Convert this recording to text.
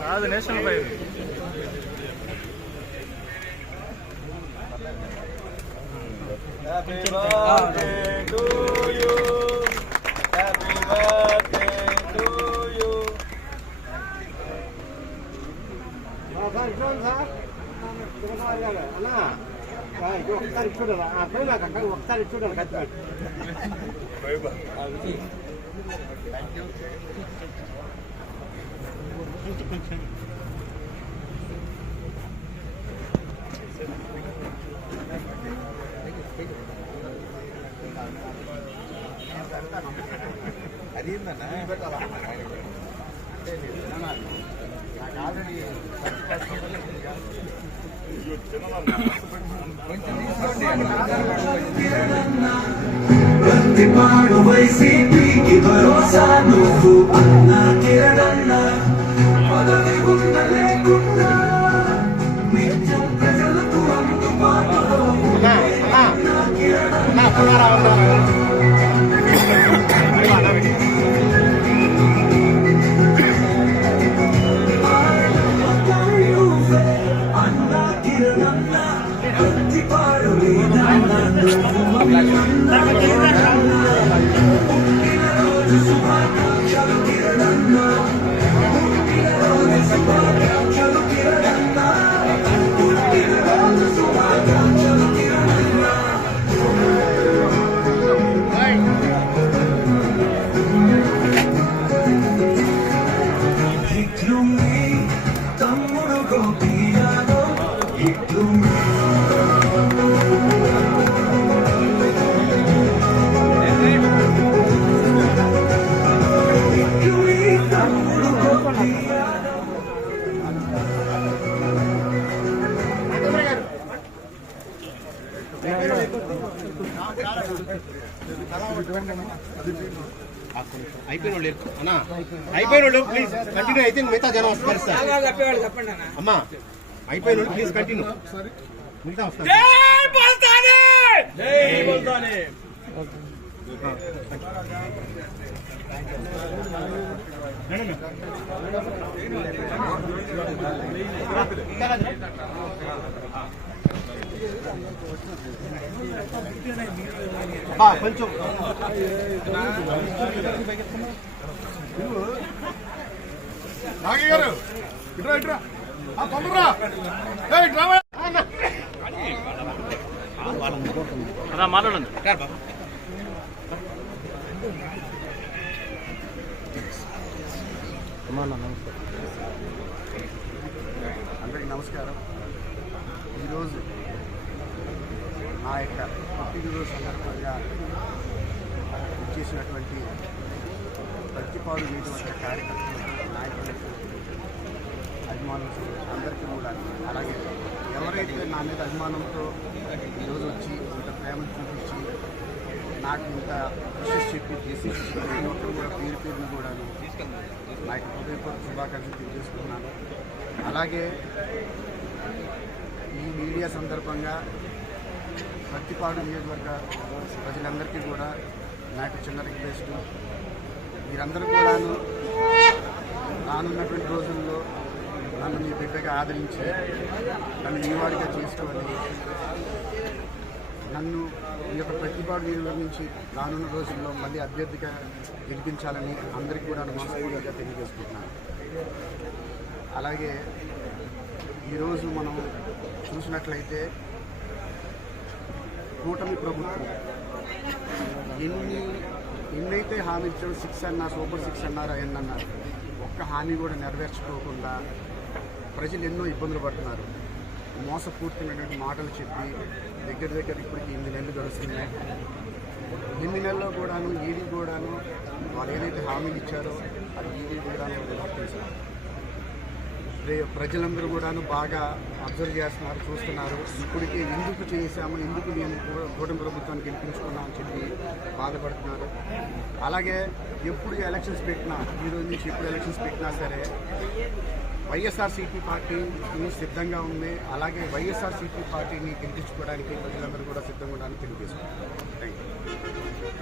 కాదు national fire. Happy birthday to you. Happy birthday to you. ఒకసారి చూడాలి ఒకసారి చూడాలి కదా. అదేందన్నా పెట్టాలా నాకు ఆల్రెడీ ప్రతిపాడు వైసీపీకి భరోసా నువ్వు అన్నా కిరణన్నా పదవి ఉన్న లేకుండా నిత్యం ప్రజలకు అందుబాటులో అన్నా కిరణన్నా ప్రతిపాడు పుట్టినరోజు శుభాకాంక్షలు కిరణన్నా పుట్టినరోజు శుభాకాంక్షలు కిరణన్నా పుట్టినరోజు శుభాకాంక్షలు కిరణన్నా ఇట్లు మీ తమ్ముడు గోపి యాదవ్ ఇట్లు మీ అయిపోయిన వాళ్ళు అన్నా అయిపోయిన వాళ్ళు ప్లీజ్ కంటిన్యూ అయితే మిగతా జనం వస్తారు సార్. అమ్మా అయిపోయిన వాళ్ళు ప్లీజ్ కంటిన్యూ మిగతా వస్తారు. కొంచెం గారు ఇట్రా ఇట్రా తొందరరా మాట్లాడండి. అందరికీ నమస్కారం. ఈరోజు నా యొక్క పుట్టినరోజు సందర్భంగా ఇచ్చేసినటువంటి ప్రతిపాడు నియోజకవర్గ కార్యకర్తలు, నాయకులకు, అభిమానులు అందరికీ కూడా, అలాగే ఎవరైతే నా మీద అభిమానంతో ఈరోజు వచ్చి ఇంత ప్రేమను చూపించి నాకు ఇంత విషెస్ చెప్పి చేసి ప్రతి ఒక్కరు కూడా పేరు పేరుని కూడా నా యొక్క హృదయపూర్వక శుభాకాంక్షలు తెలియజేసుకున్నాను. అలాగే ఈ మీడియా సందర్భంగా ప్రతిపాడు నియోజకవర్గ ప్రజలందరికీ కూడా నాకు చిన్న రిక్వెస్ట్, మీరందరూ కూడాను రానున్నటువంటి రోజుల్లో నన్ను మీ బిడ్డగా ఆదరించి నన్ను మీవాడిగా చేసుకోవాలి, నన్ను ఈ యొక్క ప్రతిపాడు నియోజకవర్గం నుంచి రానున్న రోజుల్లో మళ్ళీ అభ్యర్థిగా గెలిపించాలని అందరికీ కూడా మనస్ఫూర్తిగా తెలియజేసుకుంటున్నాను. అలాగే ఈరోజు మనం చూసినట్లయితే కూటమి ప్రభుత్వం ఎన్నైతే హామీ ఇచ్చారో 6 అన్నా, సూపర్ 6 అన్నారు, అన్నారు, ఒక్క హామీ కూడా నెరవేర్చుకోకుండా ప్రజలు ఎన్నో ఇబ్బందులు పడుతున్నారు. మోసపూర్తినటువంటి మాటలు చెప్పి దగ్గర ఇప్పటికి 8 నెలలు గడుస్తున్నాయి. 8 నెలల్లో కూడాను ఏది కూడాను వాళ్ళు ఏదైతే హామీలు ఇచ్చారో అది ఏది కూడా నిర్వర్తించారు. ప్రజలందరూ కూడాను బాగా అబ్జర్వ్ చేస్తున్నారు, చూస్తున్నారు. ఇప్పటికే ఎందుకు చేశాము, ఎందుకు మేము కూటమి ప్రభుత్వాన్ని గెలిపించుకున్నామని చెప్పి బాధపడుతున్నారు. అలాగే ఎప్పుడు ఎలక్షన్స్ పెట్టినా ఈ రోజు నుంచి ఎప్పుడు ఎలక్షన్స్ పెట్టినా సరే వైఎస్ఆర్సీపీ పార్టీని సిద్ధంగా ఉంది. అలాగే వైఎస్ఆర్సీపీ పార్టీని గెలిపించుకోవడానికి ప్రజలందరూ కూడా సిద్ధంగా ఉండాలని తెలియజేసుకుంటారు. Thank you.